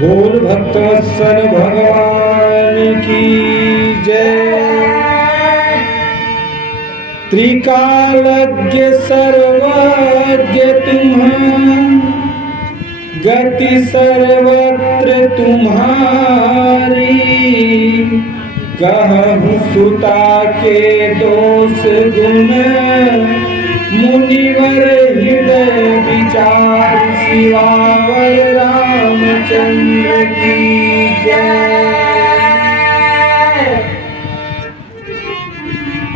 बोल भक्तवत्सल भगवान की जय। त्रिकालज्ञ सर्वज्ञ तुम, गति सर्वत्र तुम्हारी। कहूँ सुता के दोष गुण, मुनिवर हृदय विचार। शिवावर रामचंद्र की जय।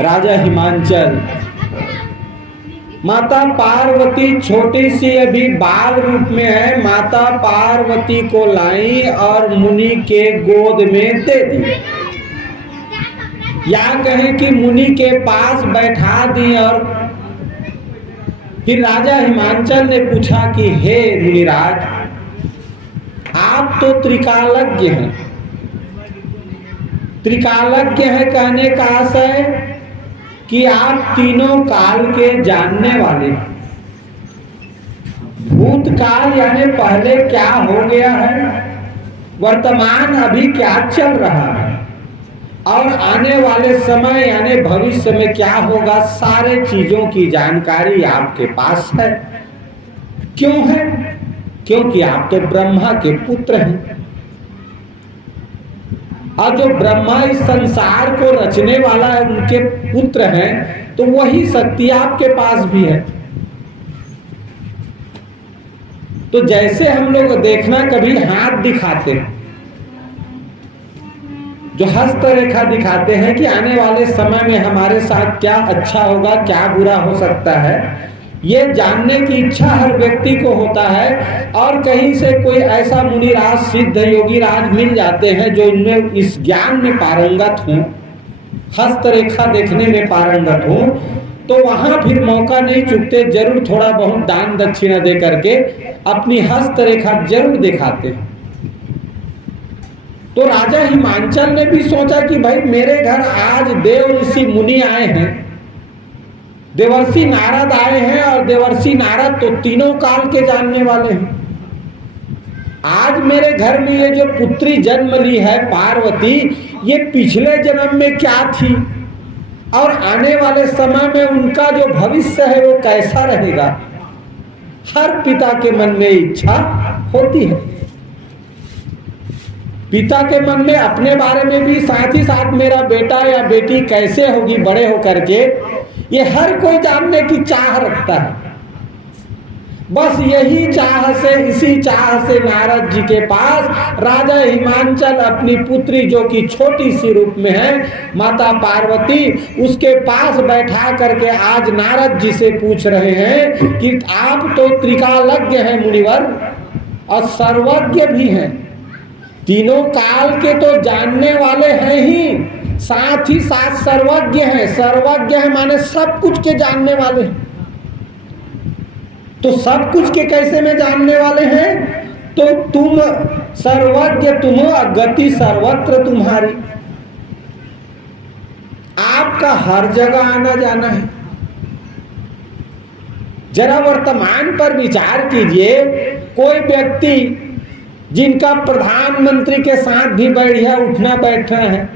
राजा हिमांचल, माता पार्वती छोटी सी अभी बाल रूप में है। माता पार्वती को लाई और मुनि के गोद में दे दी, या कहें कि मुनि के पास बैठा दी। और फिर राजा हिमांचल ने पूछा कि हे मुनिराज, आप तो त्रिकालज्ञ हैं। त्रिकालज्ञ है कहने का आशय कि आप तीनों काल के जानने वाले। भूतकाल यानी पहले क्या हो गया है, वर्तमान अभी क्या चल रहा है, और आने वाले समय यानी भविष्य में क्या होगा, सारे चीजों की जानकारी आपके पास है। क्यों है? क्योंकि आप तो ब्रह्मा के पुत्र हैं, और जो ब्रह्मा इस संसार को रचने वाला है उनके पुत्र हैं, तो वही शक्ति आपके पास भी है। तो जैसे हम लोग देखना कभी हाथ दिखाते हैं, जो हस्त रेखा दिखाते हैं कि आने वाले समय में हमारे साथ क्या अच्छा होगा, क्या बुरा हो सकता है, ये जानने की इच्छा हर व्यक्ति को होता है। और कहीं से कोई ऐसा मुनिराज सिद्ध योगी राज मिल जाते हैं जो इनमें इस ज्ञान में पारंगत हों, हस्त रेखा देखने में पारंगत हों, तो वहां फिर मौका नहीं चूकते, जरूर थोड़ा बहुत दान दक्षिणा दे करके अपनी हस्त रेखा जरूर दिखाते हैं। तो राजा हिमांचल ने भी सोचा कि भाई मेरे घर आज देव ऋषि मुनि आए हैं, देवर्षि नारद आए हैं, और देवर्षि नारद तो तीनों काल के जानने वाले हैं। आज मेरे घर में ये जो पुत्री जन्म ली है पार्वती, ये पिछले जन्म में क्या थी, और आने वाले समय में उनका जो भविष्य है वो कैसा रहेगा। हर पिता के मन में इच्छा होती है, पिता के मन में अपने बारे में भी, साथ ही साथ मेरा बेटा या बेटी कैसे होगी बड़े होकर के, ये हर कोई जानने की चाह रखता है। बस यही चाह से, इसी चाह से नारद जी के पास राजा हिमांचल अपनी पुत्री जो कि छोटी सी रूप में है, माता पार्वती, उसके पास बैठा करके आज नारद जी से पूछ रहे हैं कि आप तो त्रिकालज्ञ हैं मुनिवर, और सर्वज्ञ भी हैं, तीनों काल के तो जानने वाले हैं ही, साथ ही साथ सर्वज्ञ हैं। सर्वज्ञ है माने सब कुछ के जानने वाले हैं। तो सब कुछ के कैसे में जानने वाले हैं? तो तुम सर्वज्ञ, तुम गति सर्वत्र तुम्हारी। आपका हर जगह आना जाना है। जरा वर्तमान पर विचार कीजिए, कोई व्यक्ति जिनका प्रधानमंत्री के साथ भी बढ़िया उठना बैठना है,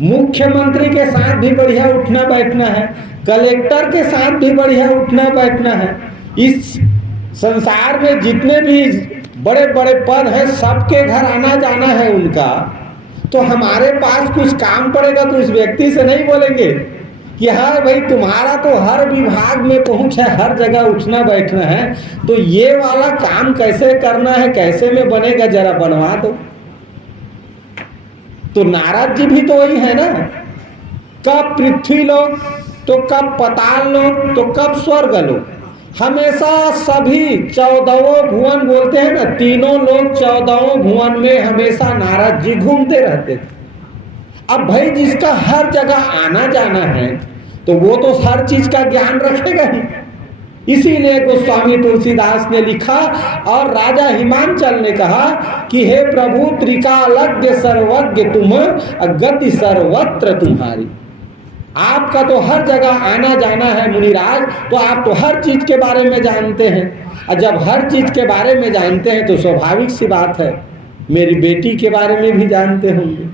मुख्यमंत्री के साथ भी बढ़िया उठना बैठना है, कलेक्टर के साथ भी बढ़िया उठना बैठना है, इस संसार में जितने भी बड़े बड़े पद हैं सबके घर आना जाना है उनका, तो हमारे पास कुछ काम पड़ेगा तो इस व्यक्ति से नहीं बोलेंगे कि हाँ भाई तुम्हारा तो हर विभाग में पहुंच है, हर जगह उठना बैठना है, तो ये वाला काम कैसे करना है, कैसे में बनेगा, जरा बनवा दो। तो नारद जी भी तो वही है ना, कब पृथ्वी लोग तो कब पताल लोग तो कब स्वर्ग लोग, हमेशा सभी 14 भुवन बोलते हैं ना, तीनों लोग 14 भुवन में हमेशा नारद जी घूमते रहते थे। अब भाई जिसका हर जगह आना जाना है तो वो तो हर चीज का ज्ञान रखेगा ही। इसीलिए गोस्वामी तुलसीदास ने लिखा और राजा हिमांचल ने कहा कि हे प्रभु त्रिकालज्ञ सर्वज्ञ तुम, गति सर्वत्र तुम्हारी। आपका तो हर जगह आना जाना है मुनिराज, तो आप तो हर चीज के बारे में जानते हैं, और जब हर चीज के बारे में जानते हैं तो स्वाभाविक सी बात है मेरी बेटी के बारे में भी जानते होंगे।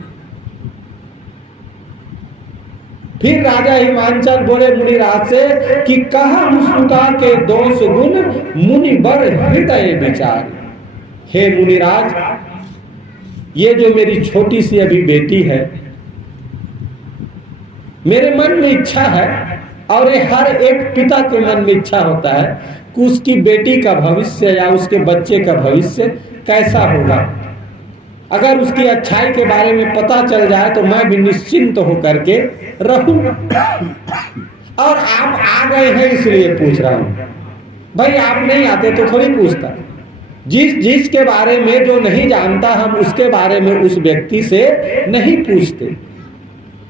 फिर राजा हिमांचल बोले मुनिराज से कि कहा सुता के दोष गुण मुनि बर हृदय विचार। हे मुनिराज, ये जो मेरी छोटी सी अभी बेटी है, मेरे मन में इच्छा है, और ये हर एक पिता के मन में इच्छा होता है कि उसकी बेटी का भविष्य या उसके बच्चे का भविष्य कैसा होगा। अगर उसकी अच्छाई के बारे में पता चल जाए तो मैं भी निश्चिंत होकर के रहूं। और आप आ गए हैं इसलिए पूछ रहा हूं। भाई आप नहीं आते तो थोड़ी पूछता। जिस के बारे में जो नहीं जानता हम उसके बारे में उस व्यक्ति से नहीं पूछते।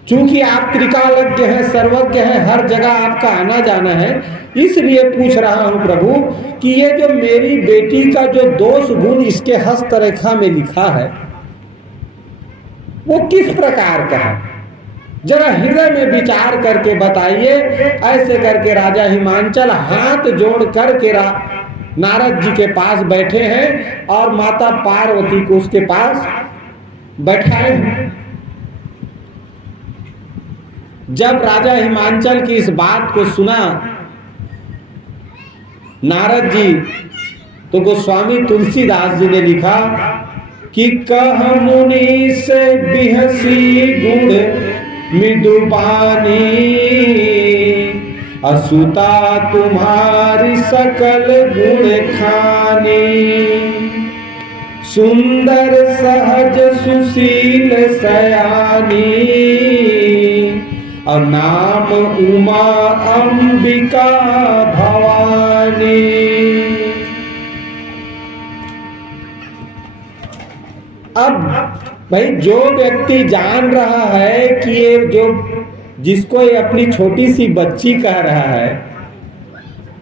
चूंकि आप त्रिकालज्ञ हैं, सर्वज्ञ हैं, हर जगह आपका आना जाना है, इसलिए पूछ रहा हूं प्रभु कि ये जो मेरी बेटी का जो दोष गुण इसके हस्तरेखा में लिखा है वो किस प्रकार का है, जरा हृदय में विचार करके बताइए। ऐसे करके राजा हिमांचल हाथ जोड़ करके नारद जी के पास बैठे हैं और माता पार्वती को उसके पास बैठाए हैं। जब राजा हिमांचल की इस बात को सुना नारद जी, तो गोस्वामी तुलसीदास जी ने लिखा कि कह मुनि से बिहसी गुण मृदुबानी, असुता तुम्हारी सकल गुण खानी, सुंदर सहज सुशील सयानी, और नाम उमा अंबिका भवानी। अब भाई जो व्यक्ति जान रहा है कि ये जो जिसको ये अपनी छोटी सी बच्ची कह रहा है,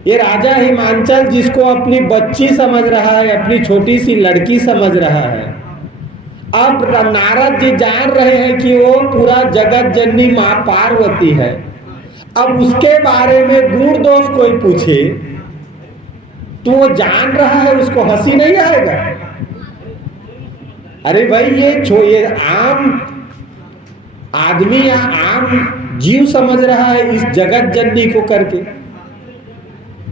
ये राजा हिमांचल जिसको अपनी बच्ची समझ रहा है, अपनी छोटी सी लड़की समझ रहा है, अब नारद जी जान रहे हैं कि वो पूरा जगत जननी मां पार्वती है। अब उसके बारे में गुण दोष कोई पूछे तो वो जान रहा है, उसको हंसी नहीं आएगा। अरे भाई ये आम आदमी या आम जीव समझ रहा है इस जगत जननी को करके।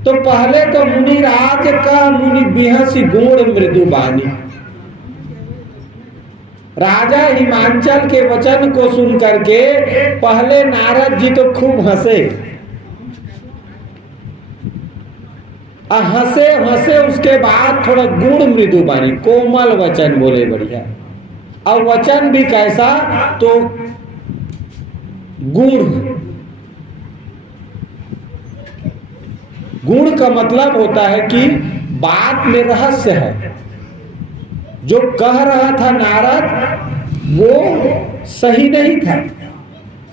तो पहले तो मुनिराज का मुनि बिहसी गुण मृदुबानी। राजा हिमांचल के वचन को सुन करके पहले नारद जी तो खूब हंसे, हंसे हंसे उसके बाद थोड़ा गुण मृदुबानी, कोमल वचन बोले, बढ़िया। और वचन भी कैसा, तो गुण। गुण का मतलब होता है कि बात में रहस्य है। जो कह रहा था नारद वो सही नहीं था,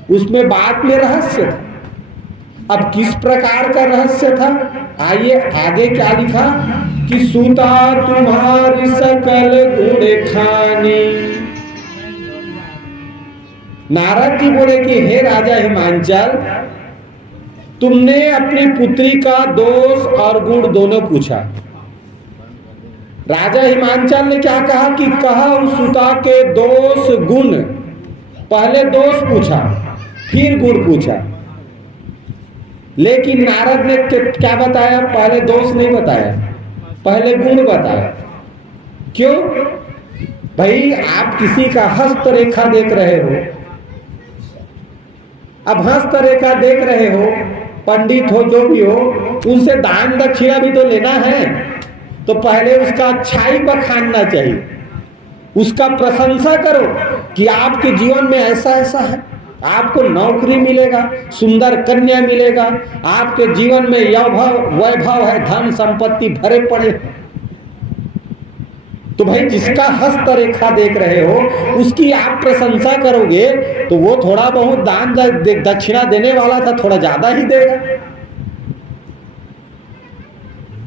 उसमें बात में रहस्य था। अब किस प्रकार का रहस्य था, आइए आगे क्या लिखा कि सुता तुम्हारी सकल गुण खानी। नारद जी बोले कि हे राजा हिमांचल, तुमने अपनी पुत्री का दोष और गुण दोनों पूछा। राजा हिमांचल ने क्या कहा कि कहा उस सुता के दोष गुण, पहले दोष पूछा फिर गुण पूछा। लेकिन नारद ने क्या बताया, पहले दोष नहीं बताया, पहले गुण बताया। क्यों भाई, आप किसी का हस्तरेखा देख रहे हो, अब हस्तरेखा देख रहे हो, पंडित हो जो भी हो, उनसे दान दक्षिणा भी तो लेना है। तो पहले उसका अच्छाई बखानना चाहिए, उसका प्रशंसा करो कि आपके जीवन में ऐसा ऐसा है, आपको नौकरी मिलेगा, सुंदर कन्या मिलेगा, आपके जीवन में वैभव है, धन संपत्ति भरे पड़े। तो भाई जिसका हस्तरेखा देख रहे हो उसकी आप प्रशंसा करोगे तो वो थोड़ा बहुत दान दक्षिणा देने वाला था, थोड़ा ज्यादा ही देगा।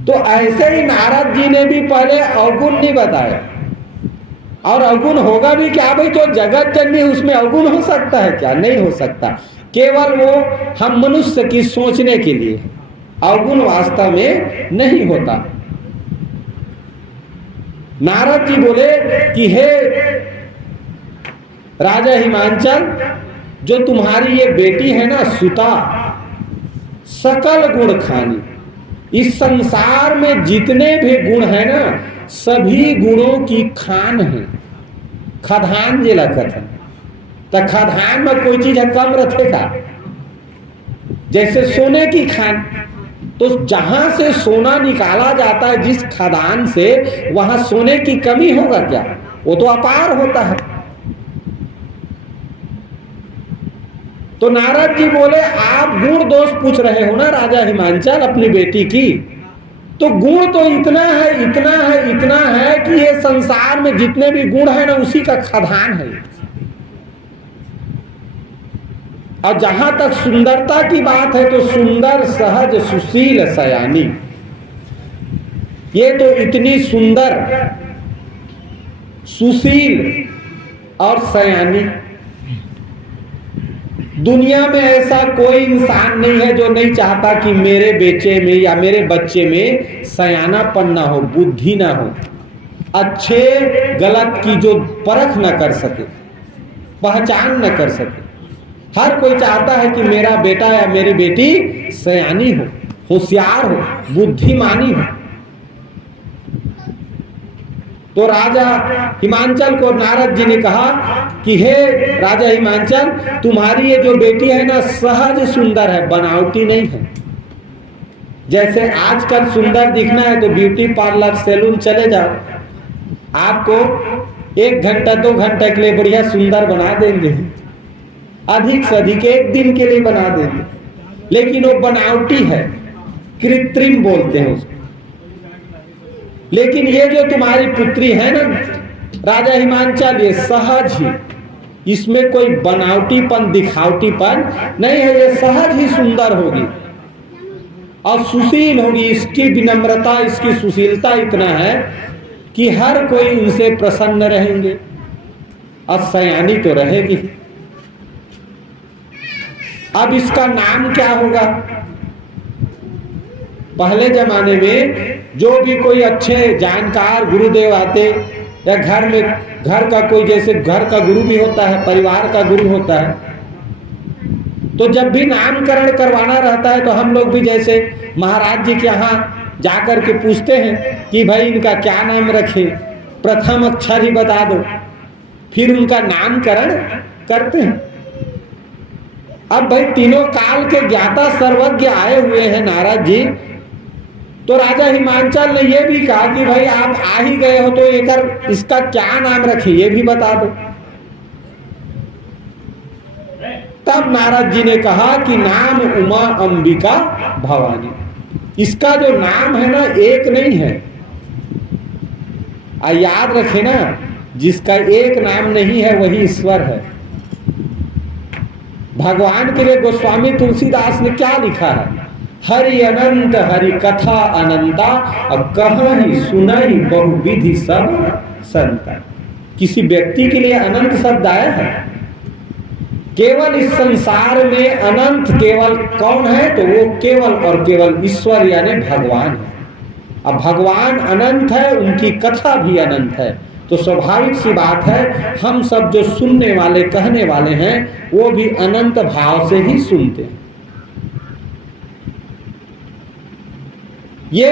तो ऐसे ही नारद जी ने भी पहले अवगुण नहीं बताया। और अवगुण होगा भी क्या भाई, जो जगत जननी उसमें अवगुण हो सकता है क्या? नहीं हो सकता। केवल वो हम मनुष्य की सोचने के लिए, अवगुण वास्तव में नहीं होता। नारद जी बोले कि हे राजा हिमांचल, जो तुम्हारी ये बेटी है ना सुता, सकल गुण खानी, इस संसार में जितने भी गुण है ना सभी गुणों की खान है। खदान जे लगत है तो खदान में कोई चीज कम रखेगा, जैसे सोने की खान, तो जहां से सोना निकाला जाता है जिस खदान से, वहां सोने की कमी होगा क्या? वो तो अपार होता है। तो नारद जी बोले आप गुण दोष पूछ रहे हो ना राजा हिमांचल अपनी बेटी की, तो गुण तो इतना है इतना है इतना है कि ये संसार में जितने भी गुण है ना उसी का खदान है। और जहां तक सुंदरता की बात है तो सुंदर सहज सुशील सयानी, ये तो इतनी सुंदर सुशील और सयानी, दुनिया में ऐसा कोई इंसान नहीं है जो नहीं चाहता कि मेरे बेटे में या मेरे बच्चे में सयानापन ना हो, बुद्धि ना हो, अच्छे गलत की जो परख न कर सके, पहचान न कर सके। हर कोई चाहता है कि मेरा बेटा या मेरी बेटी सयानी हो, होशियार हो, बुद्धिमानी हो। तो राजा हिमांचल को नारद जी ने कहा कि हे राजा हिमांचल, तुम्हारी ये जो बेटी है ना सहज सुंदर है, बनावटी नहीं है। जैसे आजकल सुंदर दिखना है तो ब्यूटी पार्लर सैलून चले जाओ, आपको 1 घंटा 2 घंटे के लिए बढ़िया सुंदर बना देंगे, अधिक से अधिक 1 दिन के लिए बना देंगे, लेकिन वो बनावटी है, कृत्रिम बोलते हैं उसको। लेकिन ये जो तुम्हारी पुत्री है ना राजा हिमांचल, ये सहज ही, इसमें कोई बनावटीपन दिखावटीपन नहीं है, ये सहज ही सुंदर होगी और सुशील होगी। इसकी विनम्रता, इसकी सुशीलता इतना है कि हर कोई इनसे प्रसन्न रहेंगे, और सयानी तो रहेगी। अब इसका नाम क्या होगा? पहले जमाने में जो भी कोई अच्छे जानकार गुरुदेव आते, या घर में घर का कोई, जैसे घर का गुरु भी होता है, परिवार का गुरु होता है, तो जब भी नामकरण करवाना रहता है तो हम लोग भी जैसे महाराज जी के यहाँ जाकर के पूछते हैं कि भाई इनका क्या नाम रखे, प्रथम अक्षर ही बता दो, फिर उनका नामकरण करते हैं। अब भाई तीनों काल के ज्ञाता सर्वज्ञ आए हुए हैं नारद जी, तो राजा हिमांचल ने यह भी कहा कि भाई आप आ ही गए हो तो इसका क्या नाम रखे ये भी बता दो। तब नारद जी ने कहा कि नाम उमा अंबिका भवानी, इसका जो नाम है ना एक नहीं है। याद रखे ना, जिसका एक नाम नहीं है वही ईश्वर है। भगवान के लिए गोस्वामी तुलसीदास ने क्या लिखा है? हरि अनंत हरि कथा अनंता, अब कहीं सुनाई बहुविधि सब संता। किसी व्यक्ति के लिए अनंत शब्द आया है? केवल इस संसार में अनंत केवल कौन है? तो वो केवल और केवल ईश्वर यानी भगवान है। अब भगवान अनंत है, उनकी कथा भी अनंत है, तो स्वाभाविक सी बात है हम सब जो सुनने वाले कहने वाले हैं वो भी अनंत भाव से ही सुनते हैं। ये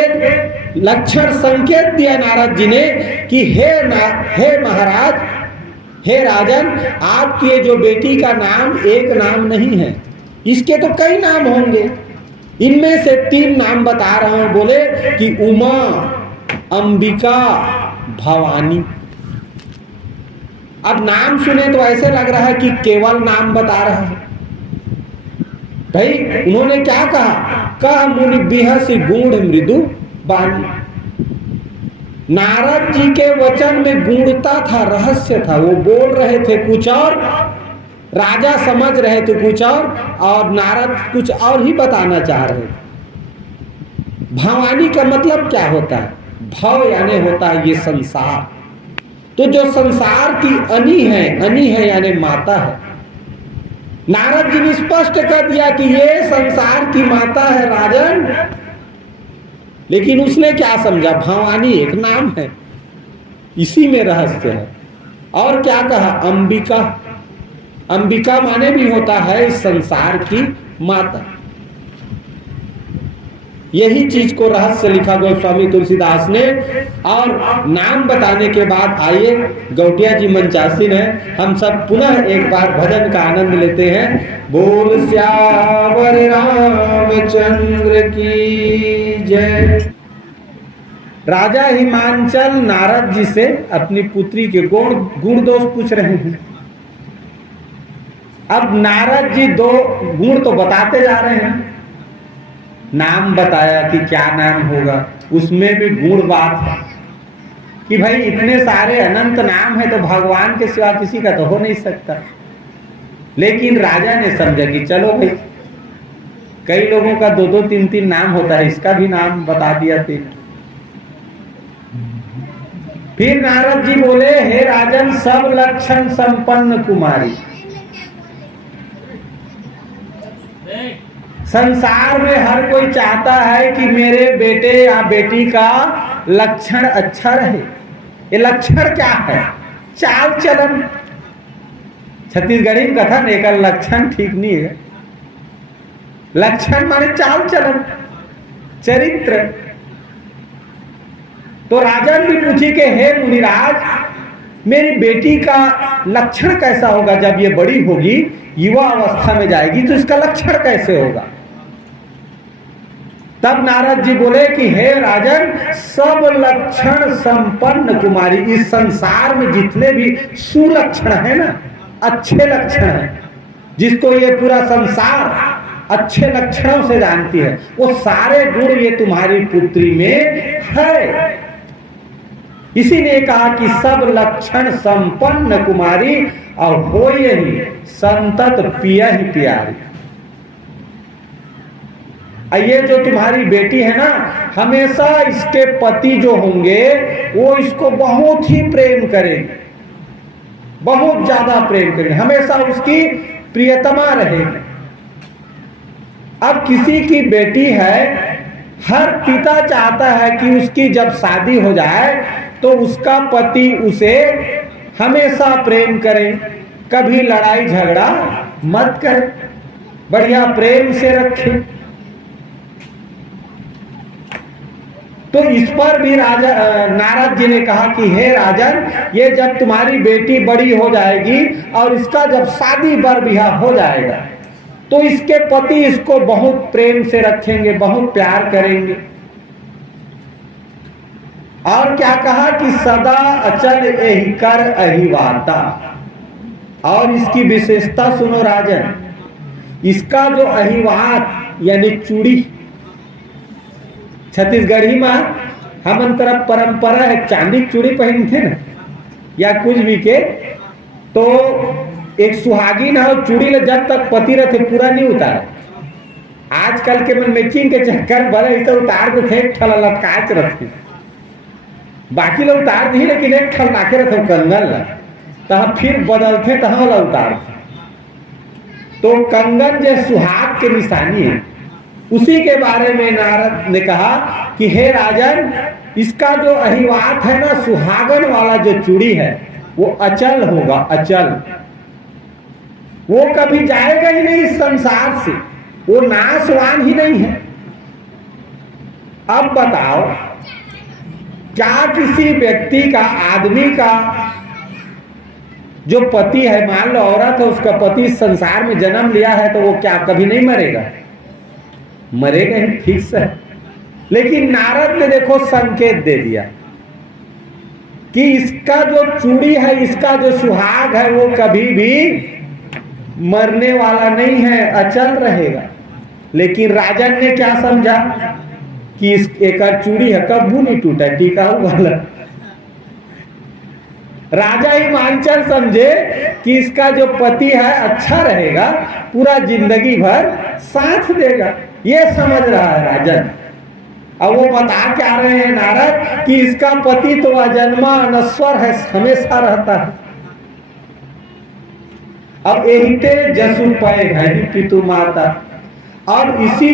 लक्षण संकेत दिया नारद जी ने कि हे महाराज, हे राजन, आपकी ये जो बेटी का नाम एक नाम नहीं है, इसके तो कई नाम होंगे। इनमें से 3 नाम बता रहा हूं। बोले कि उमा, अंबिका, भवानी। अब नाम सुने तो ऐसे लग रहा है कि केवल नाम बता रहा है। भाई उन्होंने क्या कहा? कह मुनि बिहसी गूढ़ मृदु बानी। नारद जी के वचन में गूढ़ता था, रहस्य था। वो बोल रहे थे कुछ और, राजा समझ रहे थे कुछ और नारद कुछ और ही बताना चाह रहे थे। भवानी का मतलब क्या होता है? भव यानी होता है ये संसार। तो जो संसार की अनी है यानी माता है। नारद जी ने स्पष्ट कर दिया कि ये संसार की माता है राजन, लेकिन उसने क्या समझा? भवानी एक नाम है। इसी में रहस्य है। और क्या कहा, अंबिका, अंबिका माने भी होता है इस संसार की माता। यही चीज को रहस्य लिखा गोस्वामी तुलसीदास ने। और नाम बताने के बाद आइए, गौटिया जी मंचासीन है, हम सब पुनः एक बार भजन का आनंद लेते हैं। बोल श्यावर रामचंद्र की जय। राजा हिमांचल नारद जी से अपनी पुत्री के गुण दोष पूछ रहे हैं। अब नारद जी दो गुण तो बताते जा रहे हैं। नाम बताया कि क्या नाम होगा, उसमें भी गुण बात है कि भाई इतने सारे अनंत नाम है तो भगवान के सिवा किसी का तो हो नहीं सकता। लेकिन राजा ने समझा कि चलो भाई, कई लोगों का दो दो तीन तीन नाम होता है, इसका भी नाम बता दिया। फिर नारद जी बोले, हे राजन, सब लक्षण संपन्न कुमारी। संसार में हर कोई चाहता है कि मेरे बेटे या बेटी का लक्षण अच्छा रहे। ये लक्षण क्या है? चाल चलन। छत्तीसगढ़ी में कथन, एक लक्षण ठीक नहीं है। लक्षण माने चाल चलन, चरित्र। तो राजन भी पूछी कि हे मुनिराज, मेरी बेटी का लक्षण कैसा होगा? जब ये बड़ी होगी, युवा अवस्था में जाएगी, तो इसका लक्षण कैसे होगा? तब नारद जी बोले कि हे राजन, सब लक्षण संपन्न कुमारी। इस संसार में जितने भी सुलक्षण है ना, अच्छे लक्षण है, जिसको ये पूरा संसार अच्छे लक्षणों से जानती है, वो सारे गुण ये तुम्हारी पुत्री में है। इसी ने कहा कि सब लक्षण संपन्न कुमारी, और हो यही संतत पिया ही प्यारी। ये जो तुम्हारी बेटी है ना, हमेशा इसके पति जो होंगे वो इसको बहुत ही प्रेम करेंगे, बहुत ज्यादा प्रेम करेंगे, हमेशा उसकी प्रियतमा रहेगी। अब किसी की बेटी है, हर पिता चाहता है कि उसकी जब शादी हो जाए तो उसका पति उसे हमेशा प्रेम करे, कभी लड़ाई झगड़ा मत करे, बढ़िया प्रेम से रखे। तो इस पर भी राजा नारद जी ने कहा कि हे राजन, ये जब तुम्हारी बेटी बड़ी हो जाएगी और इसका जब शादी बर ब्याह हो जाएगा, तो इसके पति इसको बहुत प्रेम से रखेंगे, बहुत प्यार करेंगे। और क्या कहा कि सदा अचल एहि कर अहिवाता। और इसकी विशेषता सुनो राजन, इसका जो अहिवात यानी चूड़ी, छत्तीसगढ़ी में हमन तरफ परंपरा है, चांदी की चूड़ी पहनते ना या कुछ भी के, तो एक सुहागिन है, चूड़ी ले जब तक पति रहते पूरा नहीं उतार। आजकल के मैचिंग के चक्कर बड़े इसे उतार के थे, एक ठल लटकाच रखते, बाकी लोग उतार दी, लेकिन एक ठल लाके रखे कंगन ला, तहाँ फिर बदलते तहाँ ला उतारते। तो कंगन जो सुहाग के निशानी है, उसी के बारे में नारद ने कहा कि हे राजन, इसका जो अहिवात है ना, सुहागन वाला जो चूड़ी है, वो अचल होगा, अचल। वो कभी जाएगा ही नहीं इस संसार से, वो नाशवान ही नहीं है। अब बताओ, क्या किसी व्यक्ति का, आदमी का जो पति है, मान लो औरत है, उसका पति इस संसार में जन्म लिया है, तो वो क्या कभी नहीं मरेगा? मरेगा ही, फिक्स है। लेकिन नारद ने देखो संकेत दे दिया कि इसका जो चूड़ी है, इसका जो सुहाग है, वो कभी भी मरने वाला नहीं है, अचल रहेगा। लेकिन राजन ने क्या समझा कि इस एक चूड़ी है, कभी नहीं टूटा, टिकाऊ वाला। राजा हिमांचल समझे कि इसका जो पति है अच्छा रहेगा, पूरा जिंदगी भर साथ देगा, ये समझ रहा है राजन। अब वो बता क्या रहे हैं नारद कि इसका पति तो अजन्मा अनस्वर है, हमेशा रहता है। अब एहिते जसु पय है पितु माता, और इसी